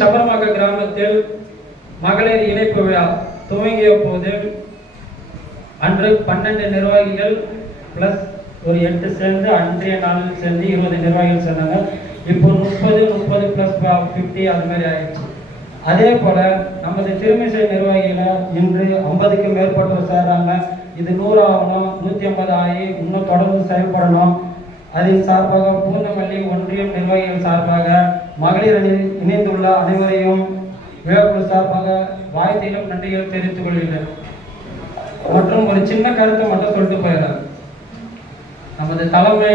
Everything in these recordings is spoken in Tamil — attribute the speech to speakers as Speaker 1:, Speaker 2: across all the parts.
Speaker 1: சபரமக கிராமத்தில் மகளிர் இணைப்பு விழா துவங்கிய போது அன்று பன்னெண்டு நிர்வாகிகள் பிளஸ் ஒரு எட்டு சேர்ந்து அன்றைய நாளில் சேர்ந்து இருபது நிர்வாகிகள் சேர்ந்தாங்க. இப்போ முப்பது முப்பது பிளஸ் ஃபிஃப்டி அது மாதிரி ஆயிடுச்சு. அதே போல நமது திருமிசை நிர்வாகிகள இன்று ஐம்பதுக்கும் மேற்பட்டோர் சேர்றாங்க. இது நூறு ஆகணும் நூற்றி ஐம்பது ஆகி இன்னும் தொடர்ந்து செயல்படணும். அதில் சார்பாக பூந்தமல்லி ஒன்றியம் நிர்வாகிகள் சார்பாக மகளிர் அணியில் இணைந்துள்ள அனைவரையும் விழாக்குழு சார்பாக வாழ்த்தையிலும் நன்றிகள் தெரிவித்துக் கொள்கிறேன் மற்றும் ஒரு சின்ன கருத்தை மட்டும் சொல்லிட்டு போயிடுறார் நமது தலைமை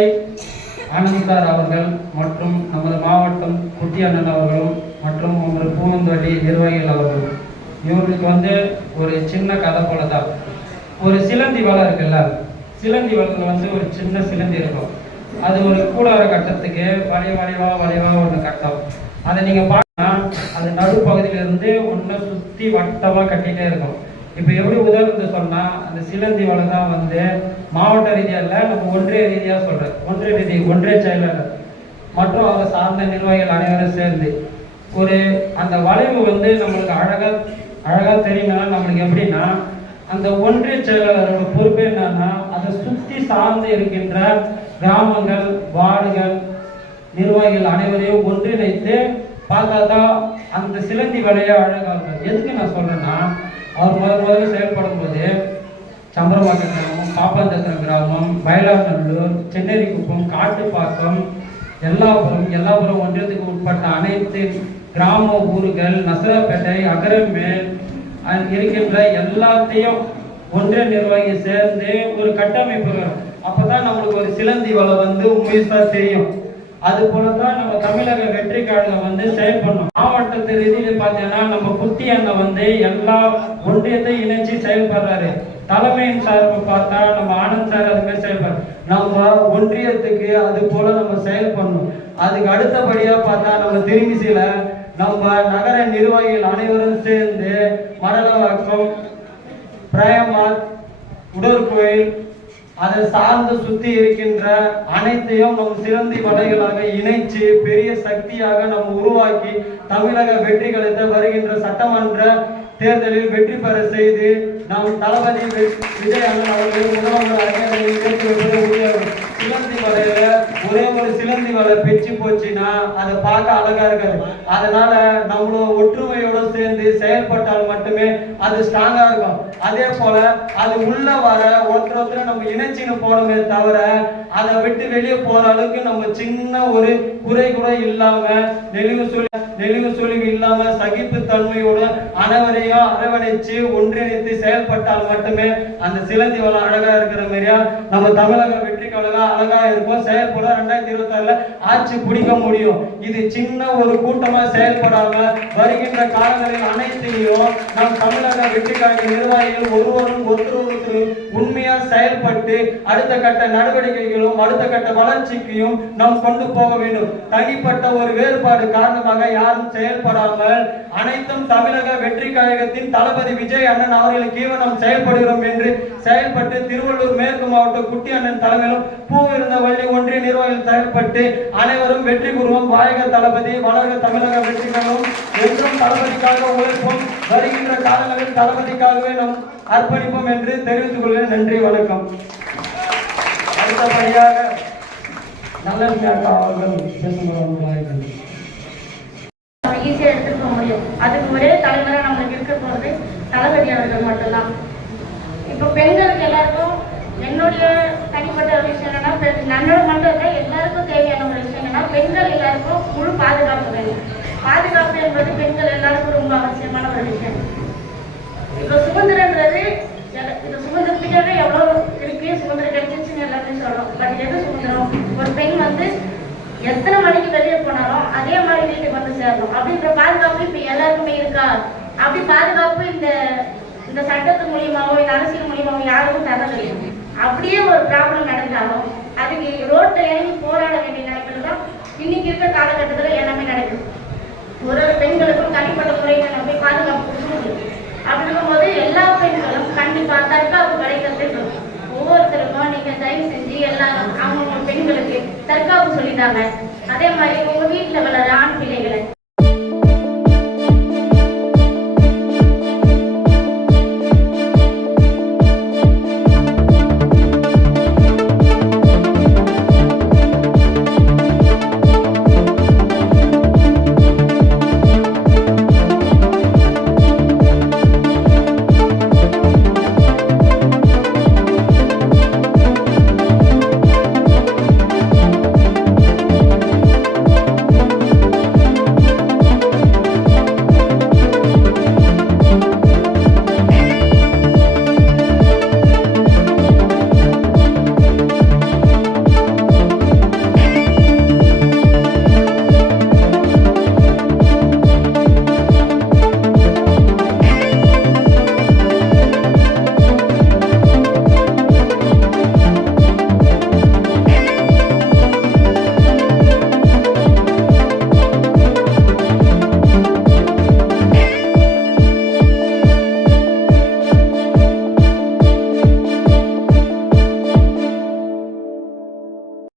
Speaker 1: ஆனந்த் சார் அவர்கள் மற்றும் நமது மாவட்டம் குட்டி அண்ணன் அவர்களும் மற்றும் நமது பூந்தொழி நிர்வாகிகள் அவர்களும். இவர்களுக்கு வந்து ஒரு சின்ன கதை போல தான் ஒரு சிலந்தி வலை இருக்குல்ல? சிலந்தி வலையில் வந்து ஒரு சின்ன சிலந்தி இருக்கும். அது ஒரு கூடார கட்டத்துக்கு வளைய வளைவா வளைவா ஒரு கட்டம். அதை நீங்கள் பார்த்தா அது நடுப்பகுதியில இருந்து ஒன்றை சுற்றி வட்டமாக கட்டிகிட்டே இருக்கும். இப்போ எப்படி உதாரணத்தை சொன்னா அந்த சிலந்தி வலை தான் வந்து மாவட்ட ரீதியா இல்ல நம்ம ஒன்றிய ரீதியா சொல்றேன். ஒன்றிய ரீதி ஒன்றிய செயலர். மற்றும் அதை சார்ந்த நிர்வாகிகள் அனைவரும் சேர்ந்து ஒரு அந்த வளைவு வந்து நம்மளுக்கு அழகா அழகா தெரியுங்கன்னா நம்மளுக்கு எப்படின்னா அந்த ஒன்றிய செயலாளரோட பொறுப்பு என்னன்னா அதை சுத்தி சார்ந்து இருக்கின்ற கிராமங்கள் வார்டுகள் நிர்வாகிகள் அனைவரையும் ஒன்றிணைத்து பார்த்தா தான் அந்த சிலந்தி வலையை அழகாக எதுக்கு நான் சொல்றேன்னா அவர் முதல் முதல்ல செயல்படும் போது சம்பரவாக்கம் கிராமம் பாப்பாந்தத்திரம் கிராமம் வயலாநல்லூர் சென்னேரிக்குப்பம் காட்டுப்பாக்கம் எல்லாபுரம் எல்லாபுரம் ஒன்றியத்துக்கு உட்பட்ட அனைத்து கிராம ஊர்கள் நசராப்பேட்டை அகரமேல் இருக்கின்ற எல்லாத்தையும் ஒன்றிய நிர்வாகி சேர்ந்து ஒரு கட்டமைப்பு வரும் அப்பதான் நம்மளுக்கு ஒரு சிலந்தி வலை வந்து முழுசா தெரியும். அது போலதான் நம்ம தமிழக வெற்றி கார்டுல வந்து செயல்படணும். மாவட்டத்து ரீதியில பார்த்தீங்கன்னா நம்ம குட்டி அண்ணன் வந்து எல்லா ஒன்றியத்தையும் இணைச்சு செயல்படுறாரு. தலைமையின் சார்பு பார்த்தா நம்ம ஆனந்த் சார் அது மாதிரி செயல்படுற நம்ம ஒன்றியத்துக்கு அது போல நம்ம செயல்படணும். அதுக்கு அடுத்தபடியா பார்த்தா நம்ம திருமிசில நம்ம நகர நிர்வாகிகள் அனைவரும் சேர்ந்து மடலவாக்கம் பிரயமாத் உடற்கோயில் அதை சார்ந்து சுத்தி இருக்கின்ற அனைத்தையும் நம் சிறந்தி வலைகளாக இணைச்சு பெரிய சக்தியாக நம்ம உருவாக்கி தமிழக வெற்றி கிடைத்த வருகின்ற சட்டமன்ற தேர்தலில் வெற்றி பெற செய்து நம் தளபதி விஜய் அண்ணன் அவர்கள் முதல்வர் அறிஞர்களை சிலந்தி வலையில ஒரே ஒரு சிலந்தி வலை பெச்சு போச்சுன்னா அதை பார்க்க அழகா இருக்காது. அதனால நம்மளோட ஒற்றுமையோட சேர்ந்து செயல்பட்டால் மட்டுமே அது ஸ்ட்ராங்கா இருக்கும். அதே போல அது உள்ள வர ஒருத்தர் ஒருத்தர் நம்ம இணைச்சின்னு போனோமே தவிர அதை விட்டு வெளியே போற அளவுக்கு நம்ம சின்ன ஒரு குறை கூட இல்லாம நெளிவு சொல்லி நெளிவு சொல்லி இல்லாம சகிப்பு தன்மையோட அனைவரையும் அரவணைச்சு ஒன்றிணைத்து செயல் செயல்பட்டால் மட்டுமே அந்த சிலந்தி வளம் அழகா இருக்கிற மாதிரியா நம்ம தமிழக வெற்றி அழகா அழகா இருக்கும் செயல்பட ரெண்டாயிரத்தி இருபத்தி ஆறுல ஆட்சி பிடிக்க முடியும். இது சின்ன ஒரு கூட்டமா செயல்படாம வருகின்ற காலங்களில் அனைத்தையும் நம் தமிழக வெற்றி கழக நிர்வாகிகள் ஒருவரும் ஒருத்தர் உண்மையா செயல்பட்டு அடுத்த கட்ட நடவடிக்கைகளும் அடுத்த கட்ட வளர்ச்சிக்கையும் நாம் கொண்டு போக வேண்டும். தனிப்பட்ட ஒரு வேறுபாடு காரணமாக யாரும் செயல்படாமல் அனைத்தும் தமிழக வெற்றி கழகத்தின் தளபதி விஜய் அண்ணன் அவர்களுக்கு நாம் செயல்படுகிறோம் என்று செயல்பட்டு திருவள்ளூர் மேற்கு மாவட்ட குட்டி அண்ணன் தலைமையிலும் பூ இருந்த வள்ளி ஒன்றிய நிர்வாகிகள் செயல்பட்டு அனைவரும் வெற்றி கூறுவோம் வாயக தளபதி வளர்க தமிழக வெற்றி கழகம் என்றும் தளபதிக்காக உழைப்போம். வருகின்ற காலங்களில் தளபதிக்காகவே நாம் அர்ப்பணிப்போம் என்று தெரிவித்துக் கொள்கிறேன். நன்றி வணக்கம். அடுத்தபடியாக நல்ல அவர்கள்
Speaker 2: நம்ம ஈஸியாக எடுத்துக்க முடியும். அதுக்கு ஒரே தலைவராக நம்மளுக்கு இருக்க போகிறது தளபதி அவர்கள் மட்டும்தான். இப்போ பெண்களுக்கு எல்லாருக்கும் என்னுடைய தனிப்பட்ட ஒரு விஷயம் என்னன்னா பெண் நன்னோட மட்டும் இல்லை எல்லாருக்கும் தேவையான ஒரு விஷயம் என்னன்னா பெண்கள் எல்லாருக்கும் முழு பாதுகாப்பு வேணும். பாதுகாப்பு என்பது பெண்கள் எல்லாருக்கும் ரொம்ப அவசியமான ஒரு விஷயம். இப்போ சுதந்திரன்றது இந்த சுதந்திரத்துக்காக எவ்வளோ இருக்கு சுதந்திரம் கிடைச்சிச்சுன்னு எல்லாருமே சொல்றோம் பட் எது சுதந்திரம்? ஒரு பெண் வந்து எத்தனை மணிக்கு வெளியே போனாலும் அதே மாதிரி வீட்டுக்கு வந்து சேரணும். அப்படின்ற பாதுகாப்பு இப்போ எல்லாருக்குமே இருக்கா? அப்படி பாதுகாப்பு இந்த இந்த சட்டத்து மூலியமாவோ இந்த அரசியல் மூலியமாவோ யாருக்கும் தரதில்லை. அப்படியே ஒரு ப்ராப்ளம் நடந்தாலும் அதுக்கு ரோட்ல இறங்கி போராட வேண்டிய நிலைமையில தான் இன்னைக்கு இருக்கிற காலகட்டத்தில் எல்லாமே நடக்குது. ஒரு ஒரு பெண்களுக்கும் தனிப்பட்ட முறையில் நம்ம போய் பாதுகாப்பு கொடுக்குது முடியும் அப்படி இருக்கும்போது எல்லா பெண்களும் கண்டிப்பா தற்காப்பு கிடைக்கிறது ஒவ்வொருத்தருக்கும் நீங்க தயவு செஞ்சு எல்லா அவங்க பெண்களுக்கு தற்காப்பு சொல்லிட்டாங்க அதே மாதிரி உங்க வீட்டுல வளர ஆண் பிள்ளைகளை